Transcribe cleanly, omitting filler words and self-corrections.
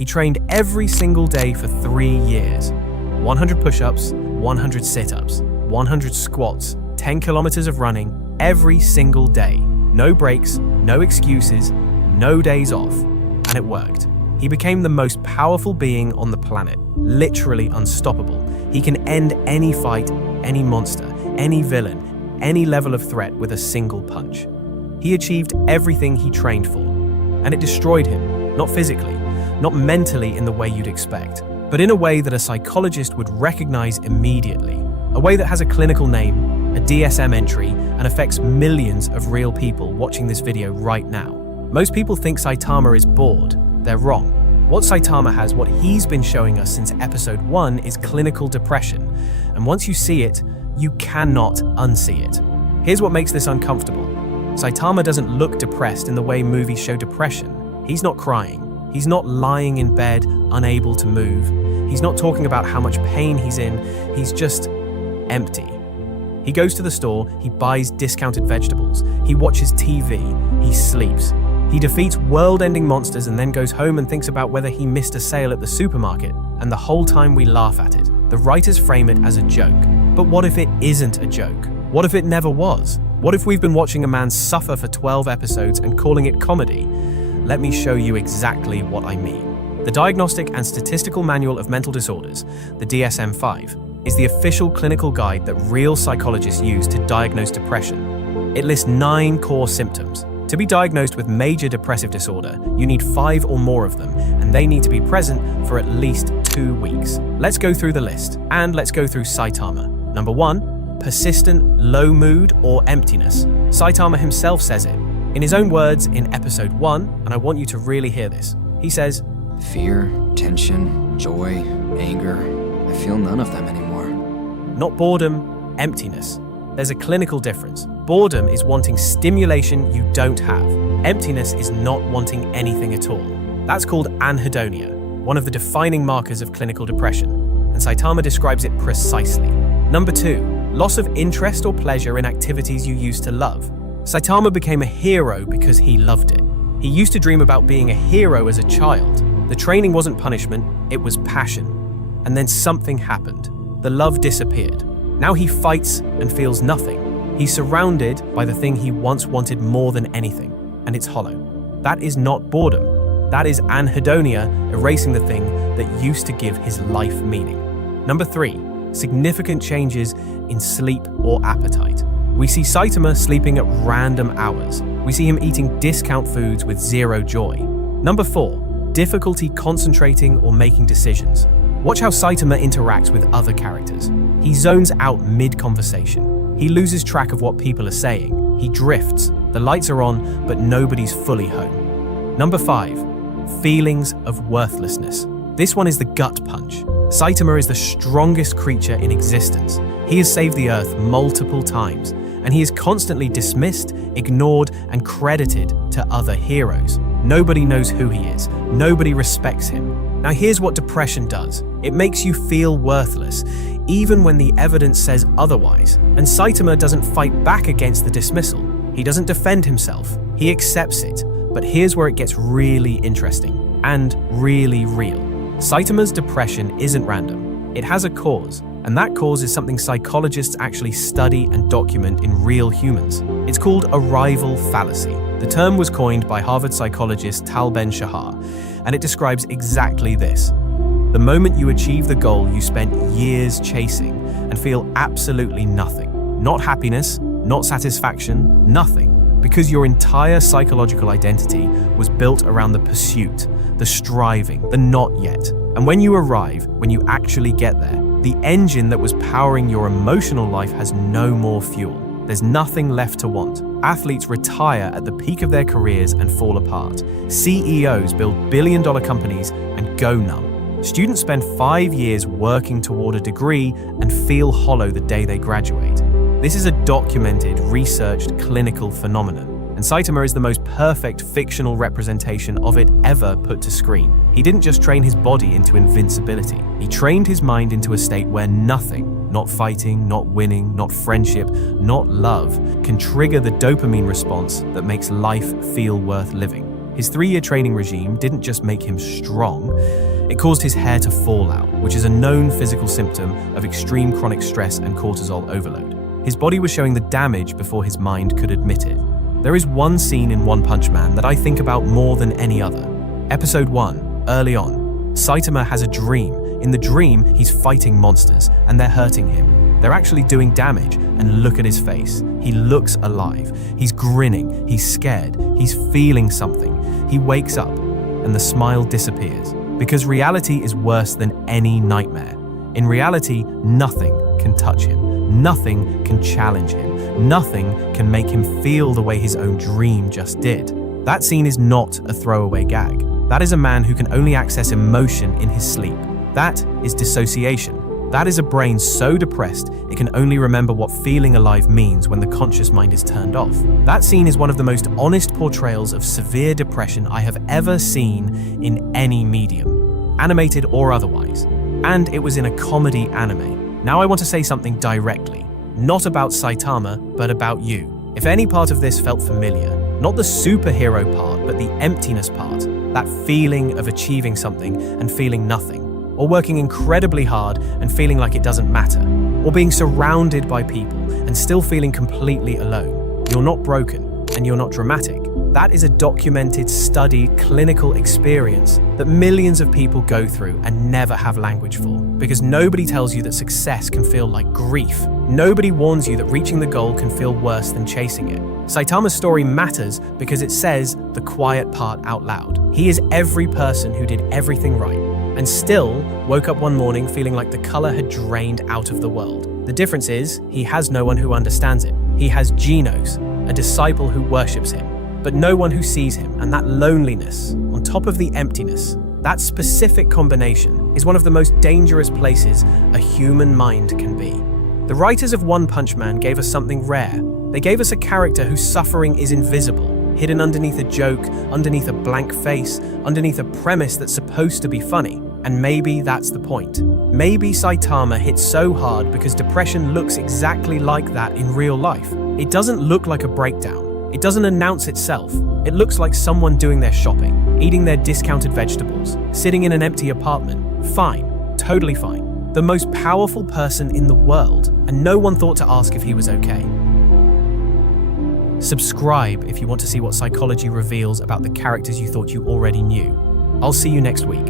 He trained every single day for 3 years. 100 push-ups, 100 sit-ups, 100 squats, 10 kilometers of running, every single day. No breaks, no excuses, no days off. And it worked. He became the most powerful being on the planet, literally unstoppable. He can end any fight, any monster, any villain, any level of threat with a single punch. He achieved everything he trained for, and it destroyed him, not physically, not mentally in the way you'd expect, but in a way that a psychologist would recognize immediately, a way that has a clinical name, a DSM entry, and affects millions of real people watching this video right now. Most people think Saitama is bored. They're wrong. What Saitama has, what he's been showing us since episode 1, is clinical depression. And once you see it, you cannot unsee it. Here's what makes this uncomfortable. Saitama doesn't look depressed in the way movies show depression. He's not crying. He's not lying in bed, unable to move. He's not talking about how much pain he's in. He's just empty. He goes to the store, he buys discounted vegetables, he watches TV, he sleeps. He defeats world-ending monsters and then goes home and thinks about whether he missed a sale at the supermarket, and the whole time we laugh at it. The writers frame it as a joke. But what if it isn't a joke? What if it never was? What if we've been watching a man suffer for 12 episodes and calling it comedy? Let me show you exactly what I mean. The Diagnostic and Statistical Manual of Mental Disorders, the DSM-5, is the official clinical guide that real psychologists use to diagnose depression. It lists 9 core symptoms. To be diagnosed with major depressive disorder, you need 5 or more of them, and they need to be present for at least 2 weeks. Let's go through the list, and let's go through Saitama. Number 1, persistent low mood or emptiness. Saitama himself says it. In his own words in episode 1, and I want you to really hear this, he says, "Fear, tension, joy, anger, I feel none of them anymore." Not boredom, emptiness. There's a clinical difference. Boredom is wanting stimulation you don't have. Emptiness is not wanting anything at all. That's called anhedonia, one of the defining markers of clinical depression, and Saitama describes it precisely. Number 2, loss of interest or pleasure in activities you used to love. Saitama became a hero because he loved it. He used to dream about being a hero as a child. The training wasn't punishment, it was passion. And then something happened. The love disappeared. Now he fights and feels nothing. He's surrounded by the thing he once wanted more than anything, and it's hollow. That is not boredom. That is anhedonia erasing the thing that used to give his life meaning. Number 3, significant changes in sleep or appetite. We see Saitama sleeping at random hours. We see him eating discount foods with zero joy. Number 4, difficulty concentrating or making decisions. Watch how Saitama interacts with other characters. He zones out mid-conversation. He loses track of what people are saying. He drifts. The lights are on, but nobody's fully home. Number 5, feelings of worthlessness. This one is the gut punch. Saitama is the strongest creature in existence. He has saved the Earth multiple times, and he is constantly dismissed, ignored, and credited to other heroes. Nobody knows who he is. Nobody respects him. Now here's what depression does. It makes you feel worthless, even when the evidence says otherwise. And Saitama doesn't fight back against the dismissal. He doesn't defend himself. He accepts it. But here's where it gets really interesting and really real. Saitama's depression isn't random. It has a cause, and that cause is something psychologists actually study and document in real humans. It's called arrival fallacy. The term was coined by Harvard psychologist Tal Ben-Shahar, and it describes exactly this. The moment you achieve the goal you spent years chasing and feel absolutely nothing. Not happiness, not satisfaction, nothing. Because your entire psychological identity was built around the pursuit, the striving, the not yet. And when you arrive, when you actually get there, the engine that was powering your emotional life has no more fuel. There's nothing left to want. Athletes retire at the peak of their careers and fall apart. CEOs build billion-dollar companies and go numb. Students spend 5 years working toward a degree and feel hollow the day they graduate. This is a documented, researched, clinical phenomenon, and Saitama is the most perfect fictional representation of it ever put to screen. He didn't just train his body into invincibility, he trained his mind into a state where nothing, not fighting, not winning, not friendship, not love, can trigger the dopamine response that makes life feel worth living. His 3-year training regime didn't just make him strong, it caused his hair to fall out, which is a known physical symptom of extreme chronic stress and cortisol overload. His body was showing the damage before his mind could admit it. There is one scene in One Punch Man that I think about more than any other. Episode 1, early on. Saitama has a dream. In the dream, he's fighting monsters, and they're hurting him. They're actually doing damage, and look at his face. He looks alive. He's grinning. He's scared. He's feeling something. He wakes up, and the smile disappears. Because reality is worse than any nightmare. In reality, nothing can touch him. Nothing can challenge him. Nothing can make him feel the way his own dream just did. That scene is not a throwaway gag. That is a man who can only access emotion in his sleep. That is dissociation. That is a brain so depressed it can only remember what feeling alive means when the conscious mind is turned off. That scene is one of the most honest portrayals of severe depression I have ever seen in any medium, animated or otherwise. And it was in a comedy anime. Now I want to say something directly, not about Saitama, but about you. If any part of this felt familiar, not the superhero part, but the emptiness part, that feeling of achieving something and feeling nothing, or working incredibly hard and feeling like it doesn't matter, or being surrounded by people and still feeling completely alone. You're not broken, and you're not dramatic. That is a documented, studied, clinical experience that millions of people go through and never have language for. Because nobody tells you that success can feel like grief. Nobody warns you that reaching the goal can feel worse than chasing it. Saitama's story matters because it says the quiet part out loud. He is every person who did everything right, and still woke up one morning feeling like the color had drained out of the world. The difference is, he has no one who understands it. He has Genos, a disciple who worships him, but no one who sees him, and that loneliness, on top of the emptiness, that specific combination is one of the most dangerous places a human mind can be. The writers of One Punch Man gave us something rare. They gave us a character whose suffering is invisible, hidden underneath a joke, underneath a blank face, underneath a premise that's supposed to be funny. And maybe that's the point. Maybe Saitama hits so hard because depression looks exactly like that in real life. It doesn't look like a breakdown. It doesn't announce itself. It looks like someone doing their shopping, eating their discounted vegetables, sitting in an empty apartment. Fine, totally fine. The most powerful person in the world, and no one thought to ask if he was okay. Subscribe if you want to see what psychology reveals about the characters you thought you already knew. I'll see you next week.